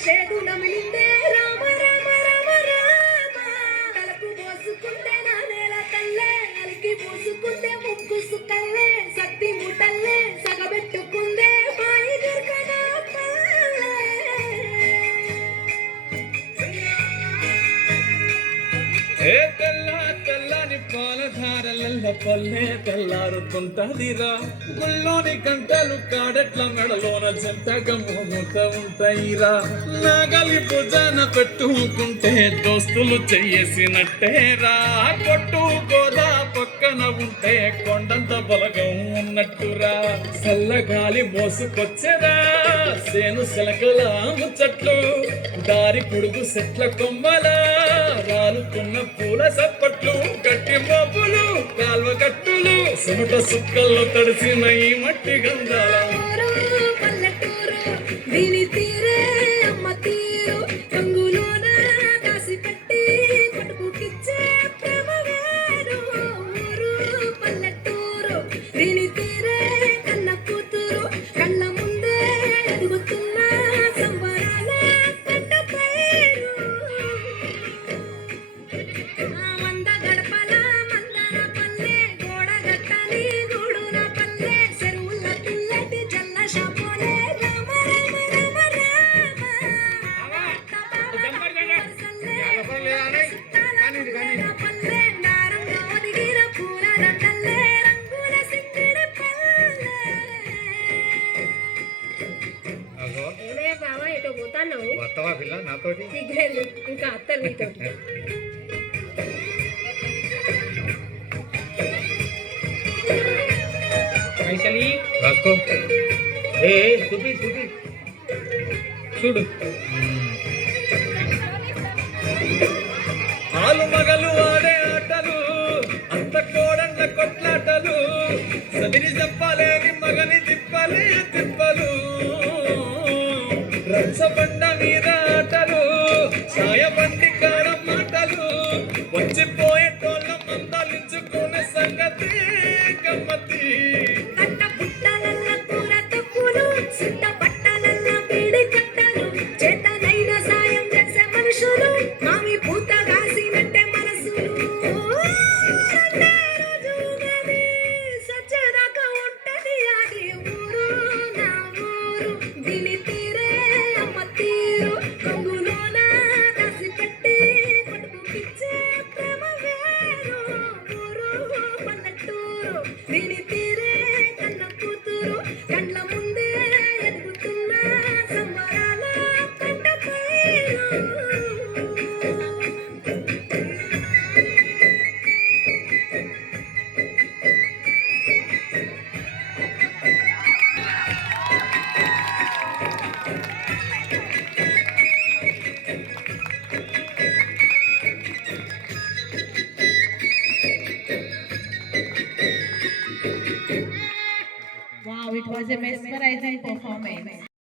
Shade నమిలిందే Rama Rama Rama Rama తలకు పోసుకుంటే నా నేల తల్లే అలికి పోసుకుంటే ముక్కు సుక్కల్లే సత్తి ముటల్లే సగబెట్టుకుందే మాయి దుర్గనా ఏ తెల్ల తెల్లని పాలధారలల్ల పల్లె తెల్లారుతుంటదిరా గుల్లోని గంటలు కాడెట్ల మెడలోన జంటగా మోగుత ఉంటాయిరా నాగలి భుజాన పెట్టుకుంటే దోస్తులు చెయ్యేసినట్టేరా కొట్టు గోదా పక్కన ఉంటే కొండంత బలగం ఉన్నట్టురా చల్లగాలి మోసుకొచ్చెరా సేను శిలకల ముచ్చట్లు దారి పొడుగు చెట్ల కొమ్మలా రాలుతున్న పూల సప్పట్లు గట్టి మోపులు కాల్వ గట్టులు సుమట సుక్కల్లో తడిసిన ఈ మట్టి గంధాల పల్లెటూరు దీని తీరే అమ్మ తీరు రంగులోన దాసి పెట్టి పట్టుకుకిచ్చే ప్రేమ వేరు ఊరు పల్లెటూరు దీని తీరే కన్న కూతురు కళ్ళ ముందే ఎదుగుతున్న సంబరాల పంట పైరు మంద గడపల మందన పల్లె గోడ గట్టని గూడున పల్లె చెరువుల తుల్లటి జల్ల షాపోలే రామ రామ రామ రామ పల్లె నారంగా ఒదిగిన పూల దండల్లే రంగుల సింగిడి పల్లె ఏమే బావా ఎటో పోతాన్నావు వస్తావా పిల్ల నాతోటి సిగ్గులేదు ఇంకా అత్తరు నీతో పైసలి రాసుకో ఏ చూపి చూపి చూడు ఆలు మగలు ఆడే ఆటలు అంత కోడండ్ల కొట్లాటలు సదిరి చెప్పలేని మగని తిప్పలే తిప్పలు రచ్చబండ మీద ఆటలు సాయబండి కారం మాటలు వచ్చిపోయేటోళ్ళ మందలించుకునే సంగతి గమ్మతి కట్ట పుట్టలల్ల కూర తప్పులు సుట్ట పట్టలల్ల బీడి కట్టలు చేతనైన సాయం చేసే మనుషులు మామి పూత కాసినట్టే మనసులు రెండే రోజు గది సచ్చదాకా ఉంటది అది ఊరు నా ఊరు దీని తీరే అమ్మ తీరు కొంగులోన దాసి పెట్టి పట్టుకుకిచ్చే ప్రేమ వేరు ఊరు పల్లెటూరు దీని తీరే కన్న కూతురు కండ్ల ముందే ఎదుగుతున్న సంబరాల పంట పైరు Wow, it was a mesmerizing performance.